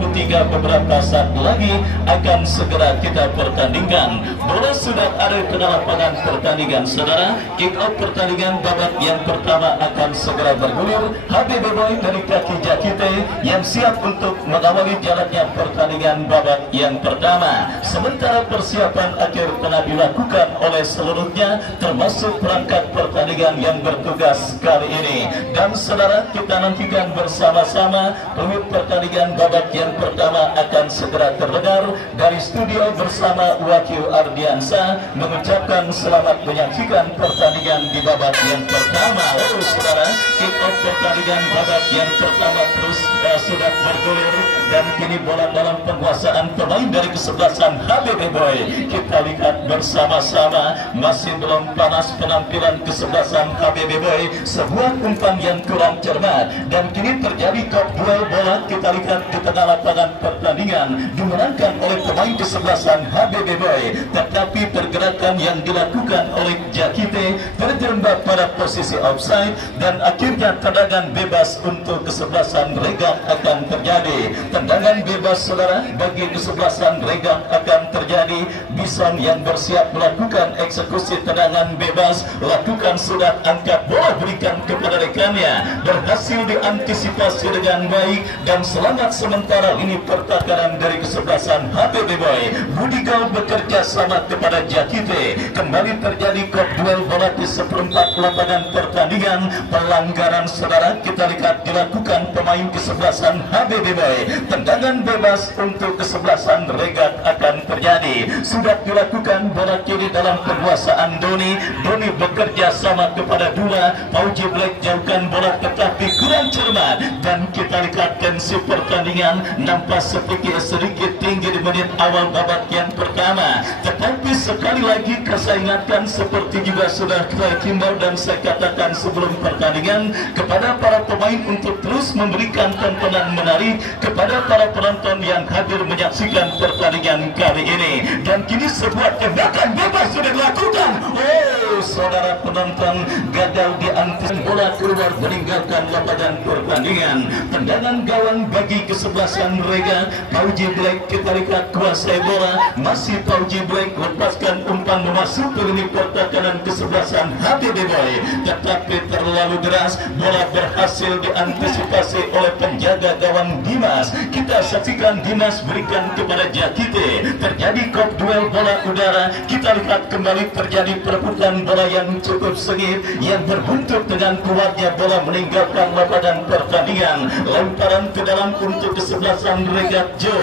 43 beberapa saat lagi akan segera kita pertandingkan. Bola sudah ada di tengah lapangan pertandingan, saudara. Kick off pertandingan babak yang pertama akan segera bergulir. HBB Boy dari kaki Jakite yang siap untuk mengawali jalannya pertandingan babak yang pertama. Sementara persiapan akhir tengah dilakukan oleh seluruhnya, termasuk perangkat pertandingan yang bertugas kali ini. Dan saudara, kita nantikan bersama-sama peluit pertandingan babak yang pertama akan segera terdengar dari studio bersama Wakil Ardiansa mengucapkan selamat menyaksikan pertandingan di babak yang pertama. Oh saudara, kick off pertandingan babak yang pertama terus sudah bergulir dan kini bola dalam penguasaan pemain dari kesebelasan HBB Boy. Kita lihat bersama-sama, masih belum panas penampilan kesebelasan HBB Boy. Sebuah umpan yang kurang cermat dan kini terjadi top duel bola. Kita lihat di tengah lapangan pertandingan dimenangkan oleh pemain kesebelasan HBB Boy, tetapi pergerakan yang dilakukan oleh Jakite terjerembab pada posisi offside dan akhirnya tendangan bebas untuk kesebelasan Regang akan terjadi. Tendangan bebas saudara bagi kesebelasan Regang akan terjadi. Bison yang bersiap melakukan eksekusi tendangan bebas, lakukan sudah angkat bola berikan kepada rekannya, berhasil diantisipasi dengan baik dan selamat sementara ini pertahanan dari kesebelasan HBB Boy. Budigal bekerja selamat kepada Jakite. Kembali terjadi kop duel bola di seperempat lapangan pertandingan. Pelanggaran saudara kita lihat dilakukan pemain kesebelasan HBB Boy. Tendangan bebas untuk kesebelasan Regat akan terjadi. Sudah dilakukan bola kiri dalam penguasaan Doni. Doni bekerja sama kepada dua. Pauji Black jauhkan bola tetapi kurang cermat dan kita lihat tensi pertandingan nampak sedikit tinggi di menit awal babak yang pertama. Tetapi sekali lagi saya ingatkan seperti juga sudah saya himbau dan saya katakan sebelum pertandingan kepada para pemain untuk terus memberikan tontonan menarik kepada para penonton yang hadir menyaksikan pertandingan kali ini. Dan kini sebuah tembakan bebas sudah dilakukan. Oh, saudara penonton, gagal diantisipasi, bola keluar meninggalkan lapangan pertandingan. Tendangan gawang bagi kesebelasan Rega. Pauji Black kita lihat kuasai bola, masih Pauji Black lepaskan umpan memasuki lini pertahanan kesebelasan HBB Boy, tetapi terlalu deras, bola berhasil diantisipasi oleh penjaga gawang Dimas. Kita saksikan Dimas berikan kepada Jakite. Terjadi kop duel bola udara. Kita lihat kembali terjadi perebutan bola yang cukup sengit yang berbuntut dengan kuatnya bola meninggalkan lapangan pertandingan. Lemparan ke dalam untuk kesebelasan Regat Jo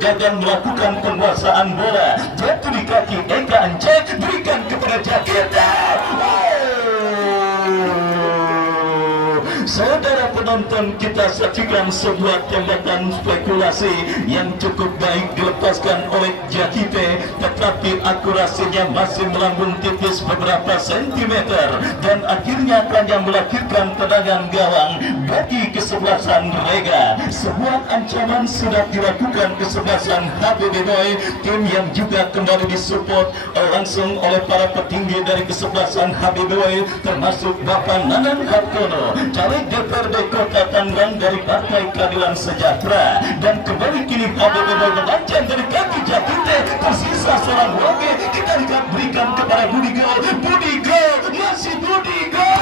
gagal melakukan penguasaan bola. Jatuh di kaki Eka Anjek berikan kepada Jakite. Saudara penonton, kita saksikan sebuah tembakan spekulasi yang cukup baik dilepaskan oleh Jakite, tetapi akurasinya masih melambung tipis beberapa sentimeter dan akhirnya hanya melahirkan tendangan gawang bagi kesebelasan Rega. Sebuah ancaman sudah dilakukan kesebelasan HBB Boy, tim yang juga kembali disupport langsung oleh para petinggi dari kesebelasan HBB Boy, termasuk Bapak Nanan Hartono, caleg DPRD Kota Tangerang dari Partai Keadilan Sejahtera. Dan kembali kini HBB Boy mengancam dari kaki Jakite, tersisa seorang wage. Kita lihat berikan kepada Budigal, masih Budigal.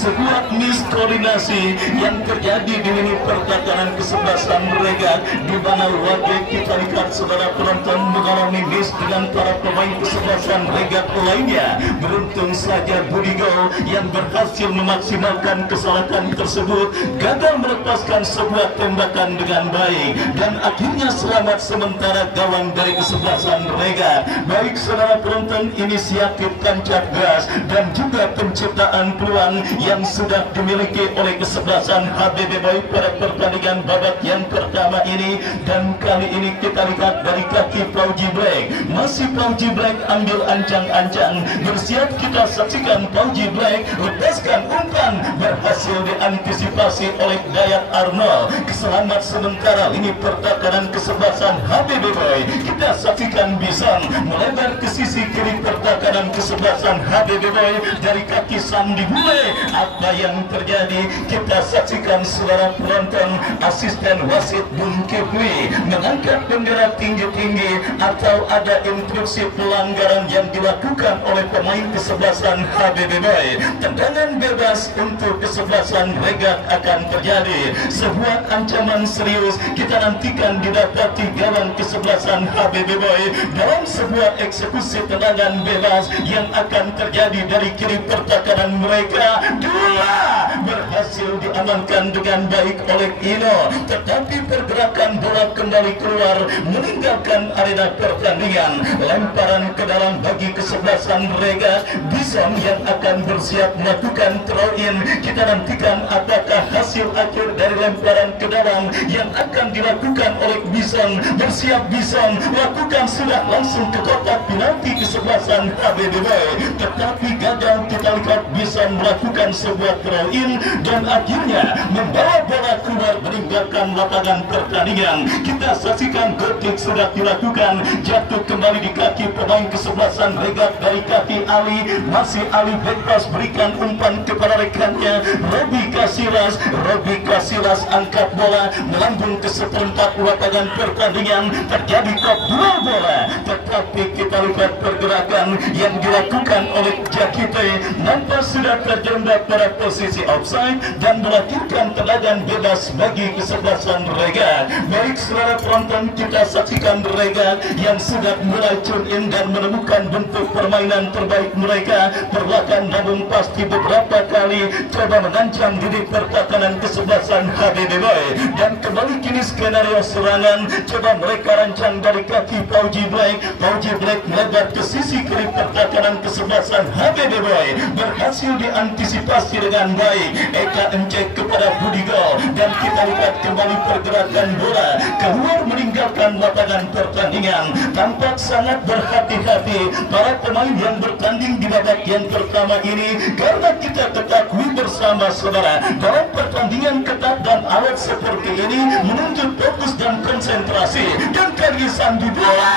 Sebuah miskoordinasi yang terjadi di lini pertahanan kesebelasan Rega, di mana wajib kita lihat saudara penonton mengalami miss dengan para pemain kesebelasan Rega lainnya. Beruntung saja Budigal yang berhasil memaksimalkan kesalahan tersebut gagal melepaskan sebuah tembakan dengan baik dan akhirnya selamat sementara gawang dari kesebelasan Rega. Baik saudara penonton, inisiatif tancap gas dan juga penciptaan peluang yang sudah dimiliki dimiliki oleh kesebelasan HBB Boy pada pertandingan babak yang pertama ini. Dan kali ini kita lihat dari kaki Fauji Black, masih Fauji Black ambil ancang-ancang, bersiap kita saksikan Fauji Black lepaskan umpan, berhasil diantisipasi oleh Dayat Arnold. Keselamat sementara ini pertahanan kesebelasan HBB Boy. Kita saksikan Bison melebar ke sisi kiri pertahanan kesebelasan HBB Boy dari kaki Sandi Bule. Apa yang terjadi? Kita saksikan saudara penonton, asisten wasit Bung Kipli mengangkat bendera tinggi-tinggi atau ada instruksi pelanggaran yang dilakukan oleh pemain kesebelasan HBB Boy. Tendangan bebas untuk kesebelasan Regat akan terjadi. Sebuah ancaman serius kita nantikan didapati gawang kesebelasan HBB Boy dalam sebuah eksekusi tendangan bebas yang akan terjadi dari kiri pertahanan mereka. Dua berhasil diamankan dengan baik oleh Ino, tetapi pergerakan bola kembali keluar meninggalkan arena pertandingan. Lemparan ke dalam bagi kesebelasan Regat. Bison yang akan bersiap melakukan throw in. Kita nantikan apakah hasil akhir dari lemparan ke dalam yang akan dilakukan oleh Bison. Bersiap Bison lakukan sudah langsung ke kotak penalti kesebelasan HBB Boy, tetapi gagal. Kita lihat Bison melakukan sebuah throw in dan akhirnya membawa bola keluar meninggalkan lapangan pertandingan. Kita saksikan gotik sudah dilakukan, jatuh kembali di kaki pemain kesebelasan Regat dari kaki Ali. Masih Ali bebas berikan umpan kepada rekannya Robi Kasilas angkat bola melambung ke seperempat lapangan pertandingan. Terjadi duel bola, tetapi kita lihat pergerakan yang dilakukan oleh Jakite nampak sudah terjebak pada posisi offside dan melahirkan tendangan bebas bagi kesebelasan Regat. Baik saudara penonton, kita saksikan Regat yang sudah mulai tune in dan menemukan bentuk permainan terbaik mereka. Perlahan namun pasti beberapa kali coba mengancam diri pertahanan kesebelasan HBB Boy. Dan kembali kini skenario serangan coba mereka rancang dari kaki Fauji Black. Fauji Black melebar ke sisi kiri pertahanan kesebelasan HBB Boy, berhasil diantisipasi dengan baik. Eka encek kepada Budi Gol dan kita lihat kembali pergerakan bola keluar meninggalkan lapangan pertandingan. Tampak sangat berhati-hati para pemain yang bertanding di babak yang pertama ini, karena kita ketahui bersama saudara dalam pertandingan ketat dan alat seperti ini menuntut fokus dan konsentrasi dan karisan di bola.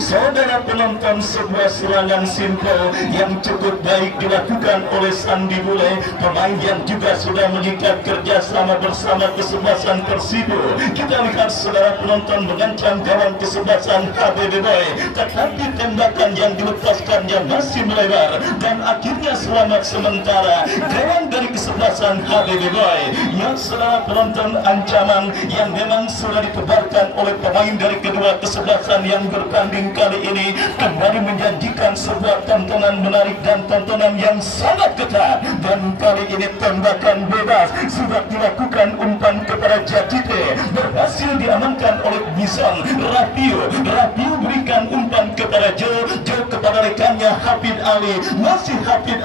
Saudara penonton, sebuah serangan simpel yang cukup baik dilakukan oleh Sandi Bule, pemain yang juga sudah mengikat kerjasama bersama kesebelasan Persibo. Kita lihat saudara penonton mengancam gawang kesebelasan HBB Boy, tetapi tembakan yang dilepaskannya masih melebar dan akhirnya selamat sementara gawang dari kesebelasan HBB Boy. Ya saudara penonton, ancaman yang memang sudah ditebarkan oleh pemain dari kedua kesebelasan yang bertanding kali ini kembali menjanjikan sebuah tontonan menarik dan tontonan yang sangat ketat. Dan kali ini tembakan bebas sudah dilakukan, umpan kepada Jakite berhasil diamankan oleh Bison. Rapiu berikan umpan kepada Joe kepada rekannya Hafid Ali. Masih Hafid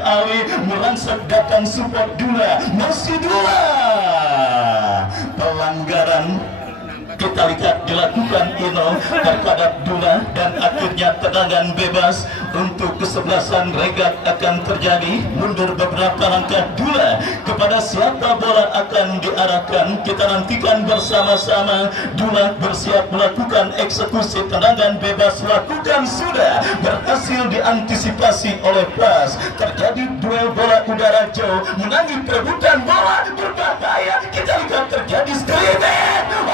Ali merangsek datang support Dula. Masih Dula, pelanggaran kita lihat dilakukan Ino terhadap Dula dan akhirnya tendangan bebas untuk kesebelasan Regat akan terjadi. Mundur beberapa langkah Dula, kepada siapa bola akan diarahkan kita nantikan bersama-sama. Dula bersiap melakukan eksekusi tendangan bebas, lakukan sudah, berhasil diantisipasi oleh Pas. Terjadi duel bola udara jauh, menangis perebutan bola berbahaya. Kita lihat terjadi streaming.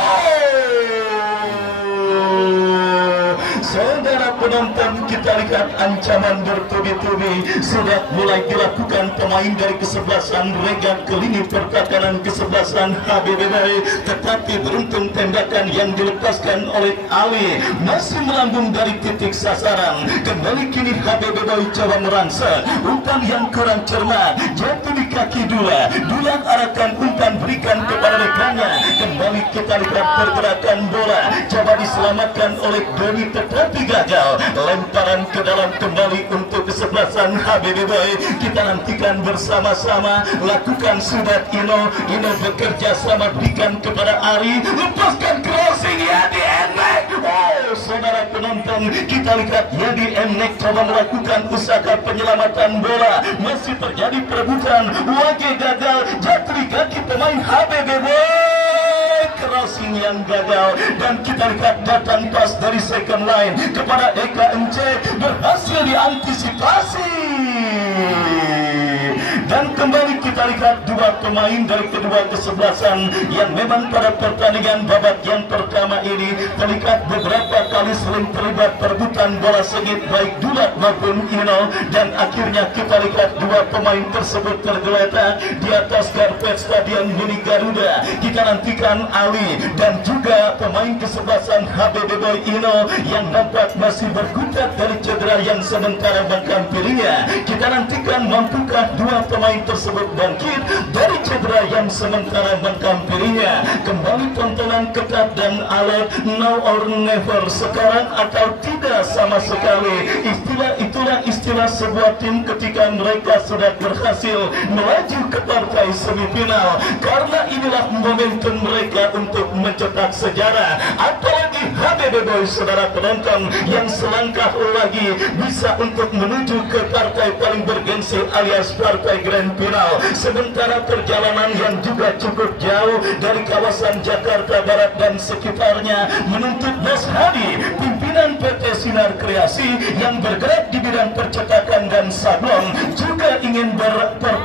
Saudara penonton, kita lihat ancaman bertubi-tubi sudah mulai dilakukan pemain dari kesebelasan Regat ke lini pertahanan kesebelasan HBB Boy, tetapi beruntung tembakan yang dilepaskan oleh Ali masih melambung dari titik sasaran. Kembali kini HBB Boy coba merangsek, umpan yang kurang cermat jatuh di kaki Dula. Dula arahkan umpan berikan kepada rekannya. Kembali kita lihat pergerakan bola coba diselamatkan oleh Doni, tetapi gagal. Lemparan lemparkan ke dalam kembali untuk kesebelasan HBB Boy. Kita nantikan bersama-sama, lakukan sudah Ino bekerja sama, berikan kepada Ari, lepaskan crossing Yadi Enek. Oh saudara penonton, kita lihat Yadi Enek coba melakukan usaha penyelamatan bola, masih terjadi perebutan, Wage gagal, jatuh kaki pemain HBB Boy, crossing yang gagal, dan kita lihat datang pas dari second line kepada Eka Ence, berhasil diantisipasi. Dan kembali kita lihat dua pemain dari kedua kesebelasan yang memang pada pertandingan babak yang pertama ini terlihat beberapa kali sering terlibat perebutan bola sengit baik Dulat maupun Ino, dan akhirnya kita lihat dua pemain tersebut tergeletak di atas karpet Stadion Mini Garuda. Kita nantikan Ali dan juga pemain kesebelasan HBB Boy Ino yang nampak masih berkutat dari cedera yang sementara menghampirinya. Kita nantikan mampukah dua pemain tersebut bangkit dari cedera yang sementara menghampirinya. Kembali tontonan ketat dan alert, now or never, sekarang atau tidak sama sekali. Itulah istilah sebuah tim ketika mereka sudah berhasil melaju ke partai semifinal, karena inilah momentum mereka untuk mencetak sejarah. Apalagi HBB Boy saudara penonton yang selangkah lagi bisa untuk menuju ke partai paling bergensi alias partai grand final. Sementara perjalanan yang juga cukup jauh dari kawasan Jakarta Barat dan sekitarnya menuntut Mas Hadi, pimpinan PT Sinar Kreasi yang bergerak di bidang percetakan dan sablon, juga ingin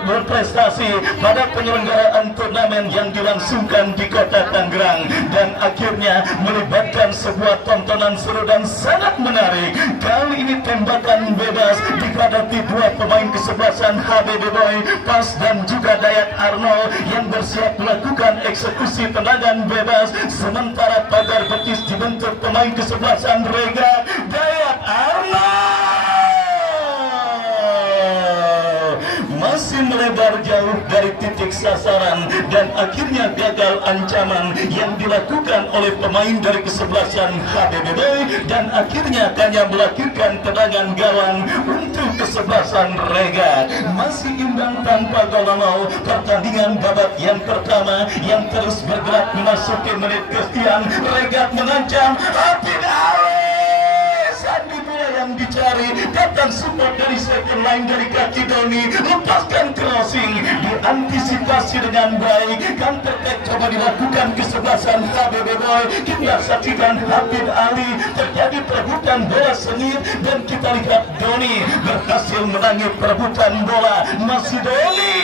berprestasi pada penyelenggaraan turnamen yang dilangsungkan di kota Tangerang, dan akhirnya melibatkan sebuah tontonan seru dan sangat menarik. Kali ini tembakan bebas dihadapi dua pemain kesebelasan HBB Boy, Pas dan juga Dayat Arnold yang bersiap melakukan eksekusi tendangan bebas, sementara pagar betis dibentuk pemain kesebelasan Rega Dayat Arnold masih melebar jauh dari titik sasaran, dan akhirnya gagal ancaman yang dilakukan oleh pemain dari kesebelasan HBB Boy, dan akhirnya hanya melahirkan tendangan gawang untuk kesebelasan Rega. Masih imbang tanpa gol. Pertandingan babak yang pertama yang terus bergerak memasuki menit ke-sekian. Rega mengancam, Sandi bola yang dicari, datang support dari second line dari kaki Doni, lepaskan crossing, diantisipasi dengan baik, counter attack coba dilakukan kesebelasan HBB Boy. Kita saksikan Habib Ali, terjadi perebutan bola sengit, dan kita lihat Doni berhasil menangis perebutan bola. Masih Doni,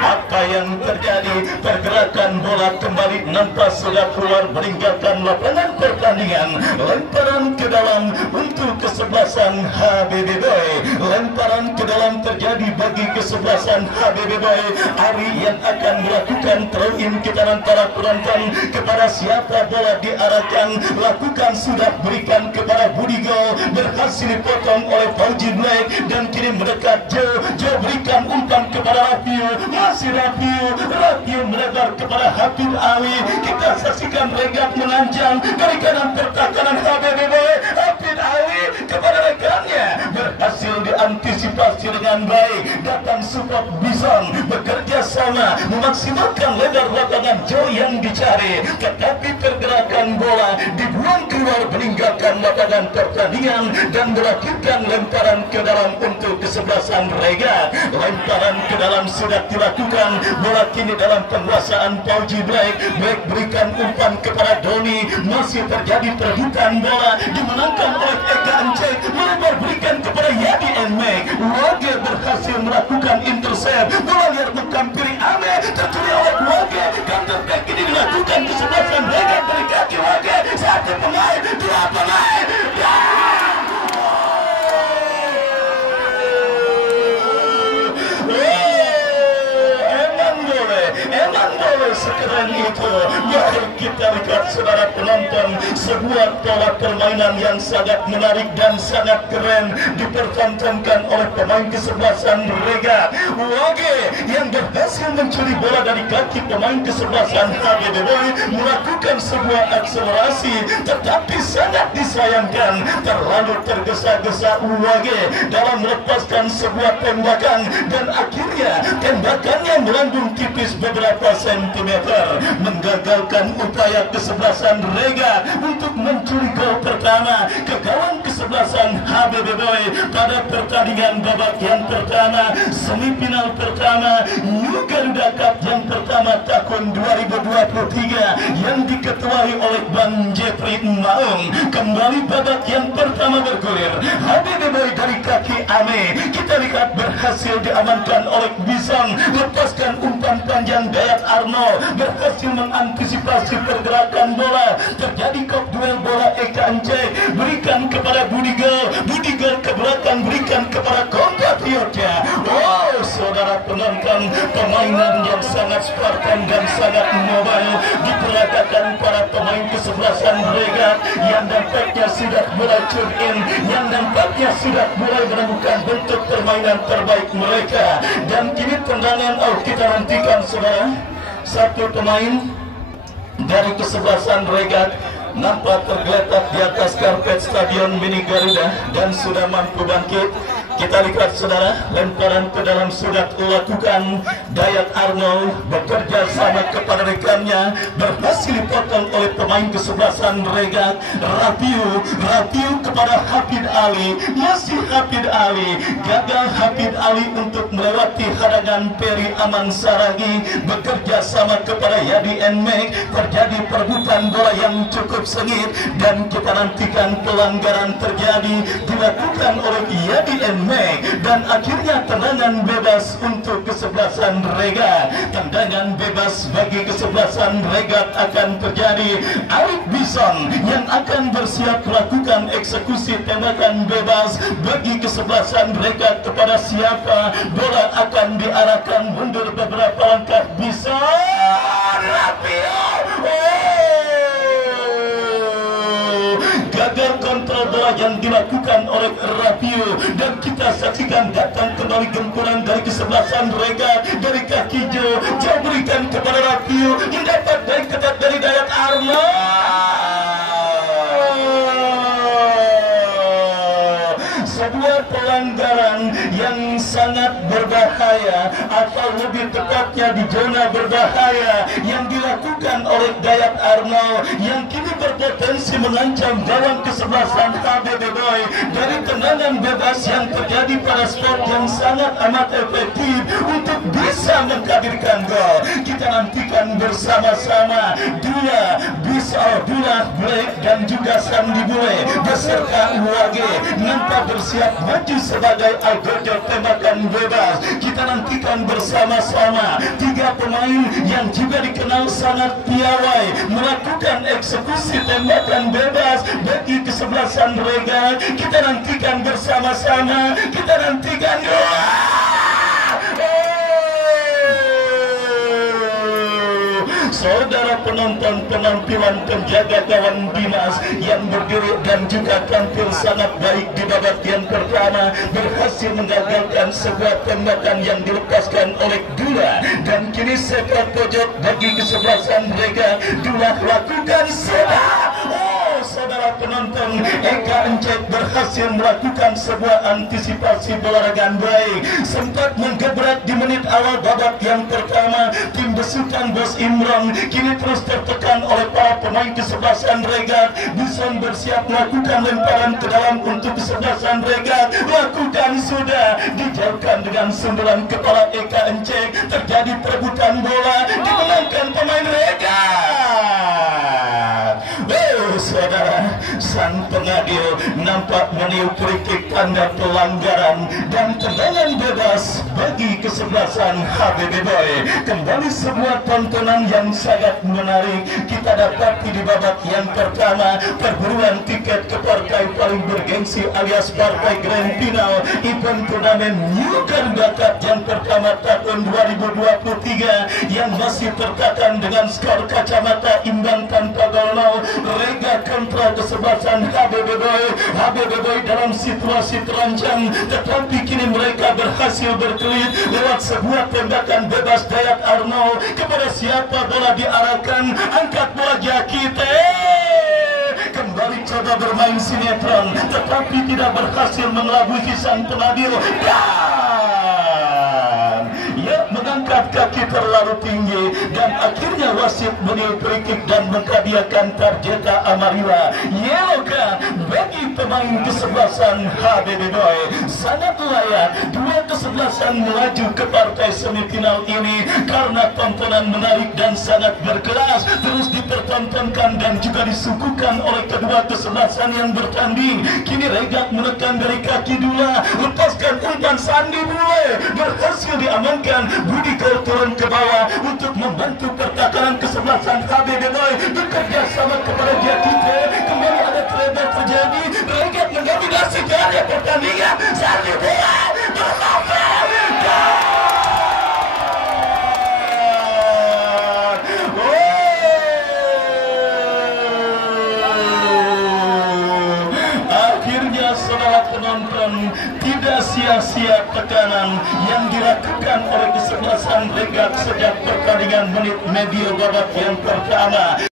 apa yang terjadi? Pergerakan bola kembali nampak sudah keluar meninggalkan lapangan pertandingan. Lemparan ke dalam untuk kesebelasan HBB Boy, lemparan ke dalam terjadi bagi kesebelasan HBB Boy. Ari yang akan melakukan throw in, kita antara penonton kepada siapa bola diarahkan, lakukan sudah berikan kepada Budi Gol, berhasil dipotong oleh Fauji Black, dan kini mendekat Joe berikan umpan kepada Rafiu, masih Rafiu melebar kepada Habib Ali. Kita saksikan Regat mengancam dari kanan pertahanan HBB Boy. Habib Ali kepada rekannya berhasil diantisipasi dengan baik, datang support Bison, bekerja sama memaksimalkan lebar lapangan Joe yang dicari, tetapi pergerakan bola dibuang keluar meninggalkan lapangan pertandingan dan melahirkan lemparan ke dalam untuk kesebelasan Rega. Lemparan ke dalam sudah dilakukan, bola kini dalam penguasaan Fauji Black berikan umpan kepada Doni, masih terjadi perebutan bola dimenangkan oleh Eka Ence, melebar berikan kepada Yadi Enek. Wage berhasil melakukan intercept, bola liar menghampiri Ame, tercuri oleh Wage, counter attack ini dilakukan kesebelasan Rega dari kaki Wage. Satu pemain, dua pemain, emang boleh sekeren itu. Mari kita lihat saudara penonton, sebuah pola permainan yang sangat menarik dan sangat keren dipertontonkan oleh pemain kesebelasan Regat Wage yang berhasil mencuri bola dari kaki pemain kesebelasan HBB Boy, melakukan sebuah akselerasi, tetapi sangat disayangkan terlalu tergesa-gesa Wage dalam melepaskan sebuah tembakan, dan akhirnya tembakannya melambung tipis beberapa sentimeter, menggagalkan upaya kesebelasan Regat untuk mencuri gol pertama ke gawang kesebelasan HBB Boy pada pertandingan babak yang pertama semifinal pertama New Garuda Cup yang pertama tahun 2023 yang diketuai oleh Bang Jeffrey Maung. Kembali babak yang pertama bergulir, HBB Boy dari kaki Ame kita lihat berhasil diamankan oleh Bison, lepaskan umpan panjang Dayat Arno, berhasil mengantisipasi pergerakan bola, terjadi kop duel bola Eka Ance, berikan kepada Budigal ke belakang, berikan kepada kompatriotnya. Oh saudara penonton, permainan yang sangat Spartan dan sangat mobile diperagakan para pemain kesebelasan Regat yang nampaknya sudah mulai tune in, yang nampaknya sudah mulai menemukan bentuk permainan terbaik mereka. Dan kini tendangan kita nantikan saudara, satu pemain dari kesebelasan Regat nampak tergeletak di atas karpet Stadion Mini Garuda dan sudah mampu bangkit. Kita lihat saudara, lemparan ke dalam sudah dilakukan Dayat Arnold bekerja sama kepada rekannya, berhasil dipotong oleh pemain kesebelasan Regat. Rapiu kepada Hafid Ali, masih Hafid Ali, gagal Hafid Ali untuk melewati hadangan Peri Aman Saragi, bekerja sama kepada Yadi Enmek, terjadi perebutan bola yang cukup sengit dan kita nantikan pelanggaran terjadi dilakukan oleh Yadi Enmek, dan akhirnya tendangan bebas untuk kesebelasan Regat. Tendangan bebas bagi kesebelasan Regat akan terjadi. Arif Bison yang akan bersiap melakukan eksekusi tembakan bebas bagi kesebelasan Regat. Kepada siapa bola akan diarahkan mundur beberapa langkah. Bison Rapio gagal kontrol bola yang dilakukan oleh Rapio, dan kita saksikan datang kembali gempuran dari kesebelasan Regat dari kaki Jo berikan kepada Rapio yang dapat baik ketat dari Dayat Arno. Sebuah pelanggaran yang sangat berbahaya, atau lebih tepatnya di zona berbahaya yang dilakukan oleh Dayat Arno, yang kini berpotensi mengancam gawang kesebelasan HBB Boy dari tendangan bebas yang terjadi pada spot yang sangat amat efektif untuk bisa menghadirkan gol. Kita nantikan bersama-sama Abdullah Blake dan juga Sandi Bule beserta Wage nampak bersiap maju sebagai algojo tembakan bebas. Kita nantikan bersama-sama tiga pemain yang juga dikenal sangat piawai melakukan eksekusi tembakan bebas bagi kesebelasan Regat. Kita nantikan bersama-sama, kita nantikan saudara penonton, penampilan penjaga gawang Dimas yang berdiri dan juga tampil sangat baik di babak yang pertama berhasil menggagalkan sebuah tembakan yang dilepaskan oleh Dula, dan kini sepak pojok bagi kesebelasan Regat. Dula lakukan sepak. Saudara penonton, Eka Encet berhasil melakukan sebuah antisipasi bola dengan baik, sempat menggebrak di menit awal babak yang pertama. Tim besutan Bos Imron kini terus tertekan oleh para pemain kesebelasan Regat. Bison bersiap melakukan lemparan ke dalam untuk kesebelasan Regat, lakukan sudah dijauhkan dengan sundulan kepala Eka Encet. Terjadi perebutan bola, dimenangkan pemain Regat. Saudara, sang pengadil nampak meniup free kick tanda pelanggaran dan tendangan bebas bebas bagi kesebelasan HBB Boy. Kembali sebuah tontonan yang sangat menarik kita dapati di babak yang pertama, perburuan tiket ke partai paling bergengsi alias partai Grand Final event turnamen New Garuda Cup yang pertama tahun 2023 yang masih tertekan dengan skor kacamata imbang tanpa gol. Rega kontra kesebelasan HBB Boy. HBB Boy dalam situasi terancam, tetapi kini mereka berhasil berkelit lewat sebuah tembakan bebas Dayat Arno. Kepada siapa bola diarahkan? Angkat bola Jakite. Kembali coba bermain sinetron, tetapi tidak berhasil mengelabui sang penadil. Mengangkat kaki terlalu tinggi dan akhirnya wasit menilai free kick dan menghadiahkan tarjeta Amarilla yellow card bagi pemain kesebelasan HBB Boy. Sangat layak dua kesebelasan melaju ke partai semifinal ini karena tontonan menarik dan sangat berkelas, terus dipertontonkan dan juga disuguhkan oleh kedua kesebelasan yang bertanding. Kini Regak menekan dari kaki Dula, lepaskan umpan Sandi Bule, berhasil diamankan. Budi Kau turun ke bawah untuk membantu pertahanan kesebelasan HBB Boy, bekerja sama kepada Jakite. Kembali ada travel terjadi, Regak mendominasi jalannya pertandingan. Sandi Bule berlawan. Penonton tidak sia-sia tekanan yang dilakukan oleh kesebelasan Regak sejak pertandingan menit medio babak yang pertama.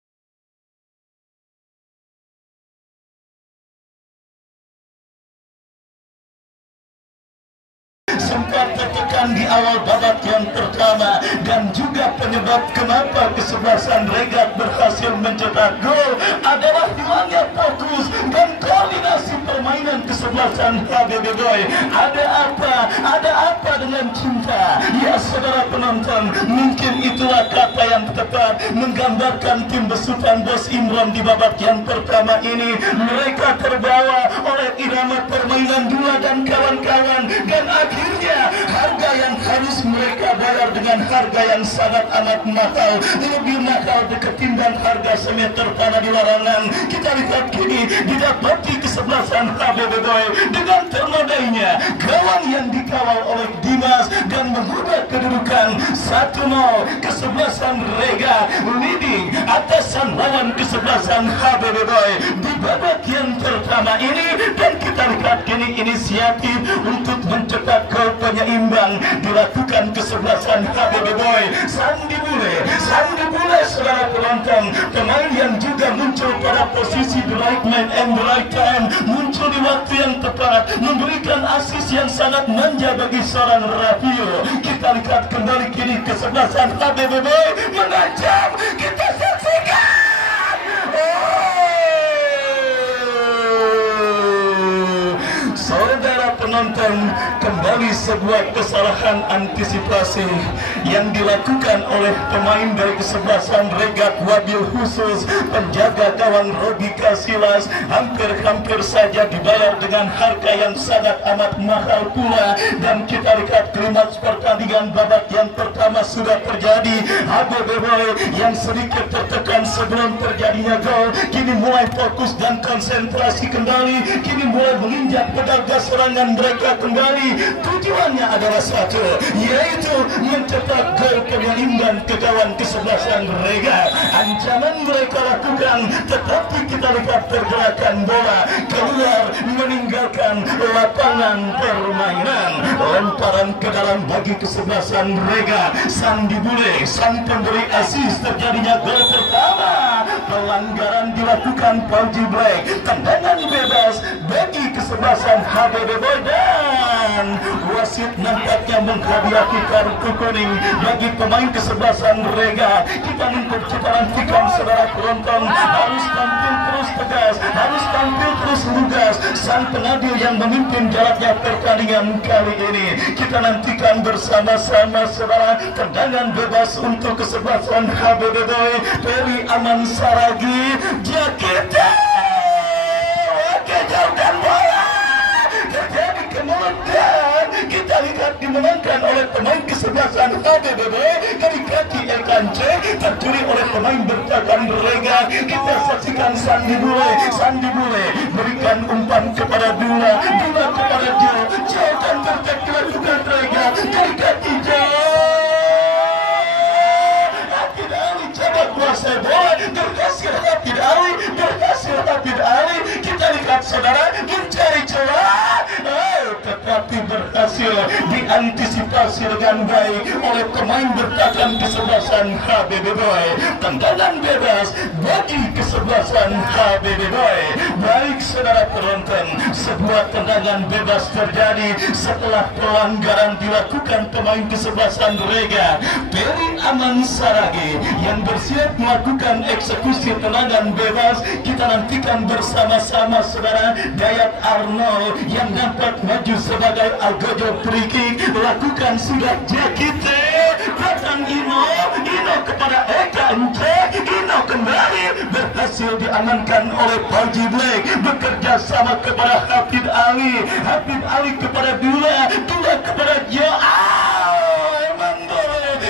Sempat tertekan di awal babak yang pertama dan juga penyebab kenapa kesebelasan Regak berhasil mencetak gol adalah hilangnya fokus dan koordinasi permainan kesebelasan HBB Boy. Ada apa dengan cinta? Ya saudara penonton, mungkin itulah kata yang tepat menggambarkan tim besutan Bos Imron di babak yang pertama ini. Mereka terbawa oleh irama permainan Dula dan kawan-kawan dan akhirnya harga yang harus mereka bayar dengan harga yang sangat amat mahal, lebih mahal ketimbang harga semeter tanah di larangan. Kita lihat kini didapati kesebelasan HBB Boy dengan ternodainya gawang yang dikawal oleh Dimas dan mengubah kedudukan 1-0. Kesebelasan Rega leading atasan lawan kesebelasan HBB Boy di babak yang pertama ini, dan kita lihat kini inisiatif untuk mencetak gol penyeimbang dilakukan kesebelasan HBB Boy. Sandi Bule saudara penonton, pemain yang juga muncul pada posisi the right man and the right time, muncul di waktu yang tepat, memberikan asis yang sangat manja bagi seorang Raffio. Kita lihat kembali kini kesebelasan HBB Boy mengancam, kita saksikan. Saudara penonton, kembali sebuah kesalahan antisipasi yang dilakukan oleh pemain dari kesebelasan Regak, wabil khusus penjaga gawang Robi Kasilas, hampir saja dibayar dengan harga yang sangat amat mahal pula. Dan kita lihat klimaks pertandingan babak yang pertama sudah terjadi. HBB Boy yang sedikit tertekan sebelum terjadinya gol kini mulai fokus dan konsentrasi kembali, kini mulai menginjak pedal gas serangan mereka kembali. Tujuannya adalah satu, yaitu mencetak gol penyeimbang ke gawang kesebelasan Rega. Ancaman mereka lakukan, tetapi kita lihat pergerakan bola keluar meninggalkan lapangan permainan. Lemparan ke dalam bagi kesebelasan Rega. Sandi Bule sang pemberi asis terjadinya gol pertama. Pelanggaran dilakukan Pauji Black. Tendangan bebas bagi kesebelasan HBB Boy dan wasit nampaknya menghadiahi kartu kuning bagi pemain kesebelasan Rega. Kita nantikan saudara penonton, harus tampil terus tegas, harus tampil terus lugas. Sang penadil yang memimpin jalannya pertandingan kali ini. Kita nantikan bersama-sama saudara tendangan bebas untuk kesebelasan HBB Boy. Peri Aman Saragi, Jakite, jauhkan bola, terjadi kemudian kita lihat dimenangkan pemain bertahan berlega. Kita saksikan Sandi Bule berikan umpan kepada Dula kepada Joe akan bertek dilakukan rega dari kaki Joe. Hafid Ali coba kuasai bola, berhasil Hafid Ali, kita lihat saudara mencari celah, tetapi berhasil diantisipasi dengan baik oleh pemain bertahan kesebelasan HBB Boy. Tendangan bebas bagi kesebelasan HBB Boy. Baik saudara penonton, sebuah tendangan bebas terjadi setelah pelanggaran dilakukan pemain kesebelasan Rega Peri Aman Saragi yang bersiap melakukan eksekusi tendangan bebas. Kita nantikan bersama-sama saudara Dayat Arnold yang dapat maju sebagai algojo free kick. Lakukan sudah Jakite, datang Ino kepada Eka Ence, Ino kembali berhasil diamankan oleh Fauji Black, bekerja sama kepada Hafid Ali kepada Dula kepada Joe.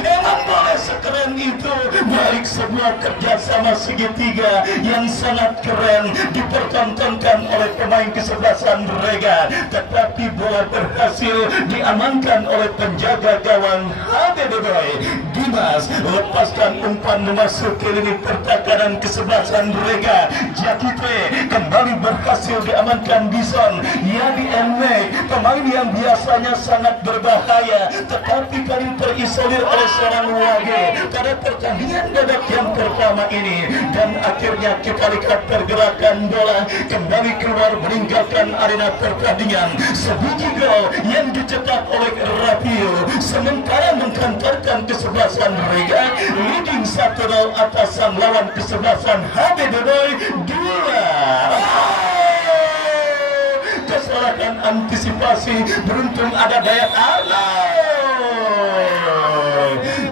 Emang boleh sekeren itu. Baik, sebuah kerjasama segitiga yang sangat keren dipertontonkan oleh pemain kesebelasan Rega, tetapi bola berhasil diamankan oleh penjaga gawang HBB Boy. Dimas lepaskan umpan memasuki lini pertahanan kesebelasan Rega. Jakite kembali berhasil diamankan Bison. Yadi Enmek, pemain yang biasanya sangat berbahaya, tetapi kali terisolir oleh seorang Wage pada pertandingan babak yang pertama ini. Dan akhirnya kita lihat pergerakan bola kembali keluar meninggalkan arena pertandingan. Sebiji gol yang dicetak oleh Rapio sementara mengkantorkan kesebelasan Rega leading 1-0 atas sang lawan kesebelasan HBB Boy 2. Kesalahan antisipasi, beruntung ada Dayat Arnold.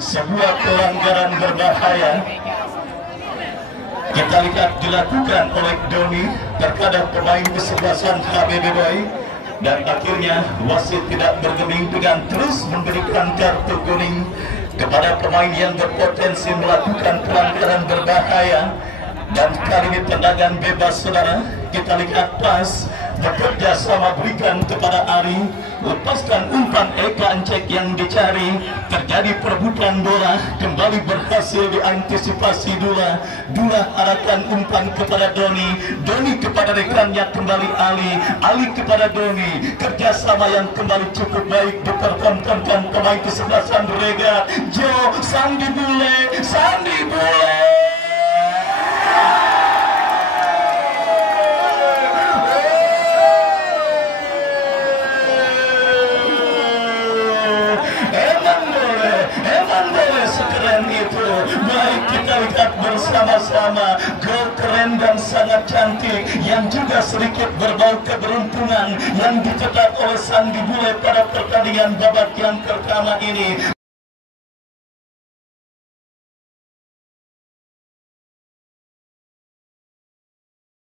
Sebuah pelanggaran berbahaya kita lihat dilakukan oleh Doni terhadap pemain kesebelasan HBB Boy, dan akhirnya wasit tidak bergeming dengan terus memberikan kartu kuning kepada pemain yang berpotensi melakukan pelanggaran berbahaya. Dan kali ini tendangan bebas saudara, kita lihat pas bekerja sama berikan kepada Ari, lepaskan umpan Eka Encek yang dicari, terjadi perebutan bola, kembali berhasil diantisipasi Dula arahkan umpan kepada Doni kepada rekannya kembali Ali kepada Doni, kerjasama yang kembali cukup baik dipertontonkan pemain kesebelasan Rega. Joe Sandi Bule sekeren itu. Baik, kita lihat bersama-sama gol keren dan sangat cantik yang juga sedikit berbau keberuntungan yang dicetak oleh Sandi Bule pada pertandingan babak yang pertama ini.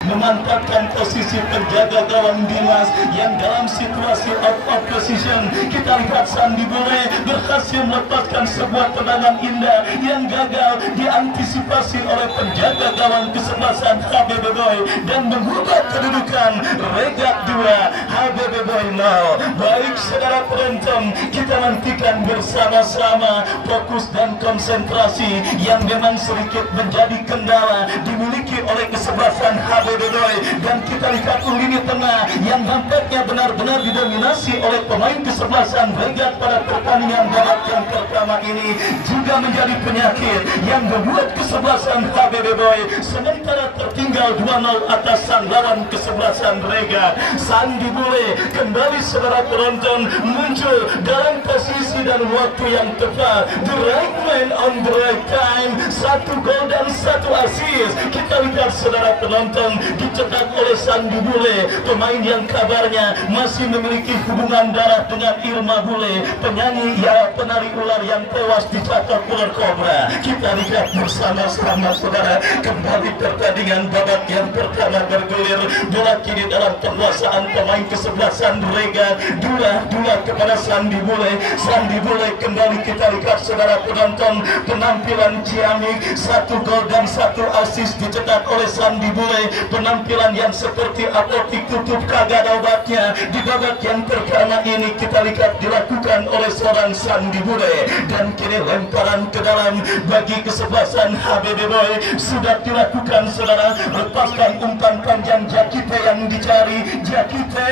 Memantapkan posisi penjaga gawang Dimas yang dalam situasi out of position. Kita lihat Sandi Bule berhasil melepaskan sebuah tendangan indah yang gagal diantisipasi oleh penjaga gawang kesebelasan HBB Boy dan mengubah kedudukan Rega 2 HBB Boy 0. Baik saudara penonton, kita nantikan bersama-sama fokus dan konsentrasi yang memang sedikit menjadi kendala dimiliki oleh kesebelasan HBB Boy. Dan kita lihat lini tengah yang nampaknya benar-benar didominasi oleh pemain kesebelasan Rega pada pertandingan babak yang pertama ini juga menjadi penyakit yang membuat kesebelasan HBB Boy sementara tertinggal 2-0 atas sang lawan kesebelasan Rega. Sandi Bule kembali saudara penonton muncul dalam posisi dan waktu yang tepat, the right man on the right time, 1 gol dan 1 assist. Kita lihat saudara penonton dicetak oleh Sandi Bule, pemain yang kabarnya masih memiliki hubungan darah dengan Irma Bule, penyanyi ya penari ular yang tewas dicatat ular kobra. Kita lihat bersama-sama saudara, kembali pertandingan babak yang pertama bergulir. Bola kini dalam penguasaan pemain kesebelasan Rega. Dua kepada Sandi Bule. Sandi Bule kembali kita lihat saudara penonton, penampilan ciamik, 1 gol dan 1 assist dicetak oleh Sandi Bule. Penampilan yang seperti apotik tutup kagak ada obatnya. Di babak yang pertama ini kita lihat dilakukan oleh seorang Sandi Bule, dan kini lemparan ke dalam bagi kesebelasan HBB Boy sudah dilakukan saudara. Lepaskan umpan panjang Jakite yang dicari. Jakite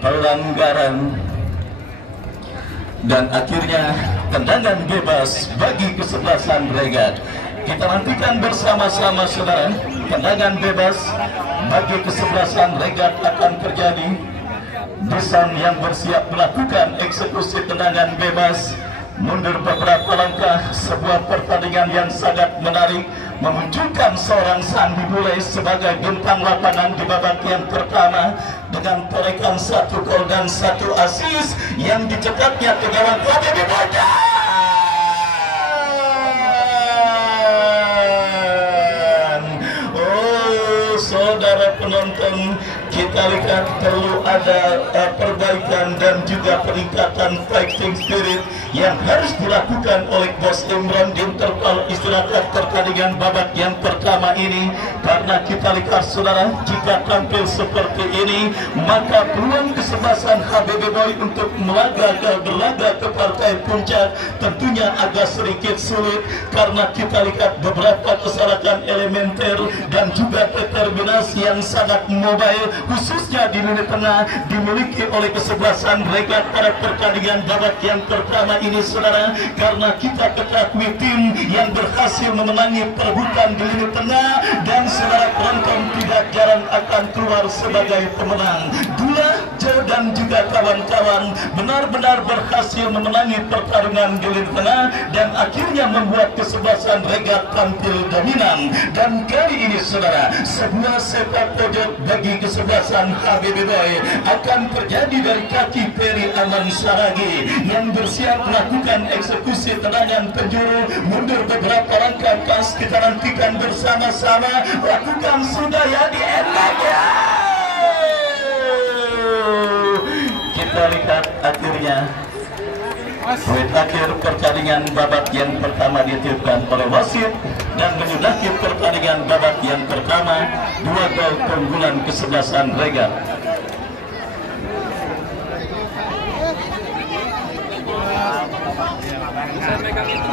pelanggaran, dan akhirnya tendangan bebas bagi kesebelasan Regat. Kita nantikan bersama-sama saudara, tendangan bebas bagi kesebelasan Regat akan terjadi. Desan yang bersiap melakukan eksekusi tendangan bebas mundur beberapa langkah. Sebuah pertandingan yang sangat menarik, memunculkan seorang Sandi Bule sebagai bintang lapangan di babak yang pertama dengan torekan 1 gol dan 1 assist yang dicetaknya ke gawang HBB Boy. Saudara penonton, kita lihat perlu ada perbaikan dan juga peningkatan fighting spirit yang harus dilakukan oleh Bos Imron di interval istirahat pertandingan babak yang pertama ini. Karena kita lihat saudara, jika tampil seperti ini maka peluang kesebelasan HBB Boy untuk berlaga ke partai puncak tentunya agak sedikit sulit, karena kita lihat beberapa kesalahan elementer dan juga determinasi yang sangat mobile khususnya di lini tengah dimiliki oleh kesebelasan Regat pada pertandingan babak yang pertama ini saudara. Karena kita ketahui tim yang berhasil memenangi perebutan di lini tengah, dan saudara penonton tidak jarang akan keluar sebagai pemenang. Dula, Jo dan juga kawan-kawan benar-benar berhasil memenangi pertarungan di lini tengah dan akhirnya membuat kesebelasan Regat tampil dominan. Dan kali ini saudara, sebuah sepak pojok bagi kesebelasan HBB Boy akan terjadi dari kaki Peri Aman Saragi yang bersiap melakukan eksekusi tendangan penjuru. Mundur beberapa langkah pas, kita nantikan bersama-sama. Lakukan sudah ya di enak ya. Kita lihat akhirnya poin akhir pertandingan babak yang pertama ditiupkan oleh wasit dan menyudahi pertandingan babak yang pertama 2 gol keunggulan kesebelasan Regat. Saya megang itu,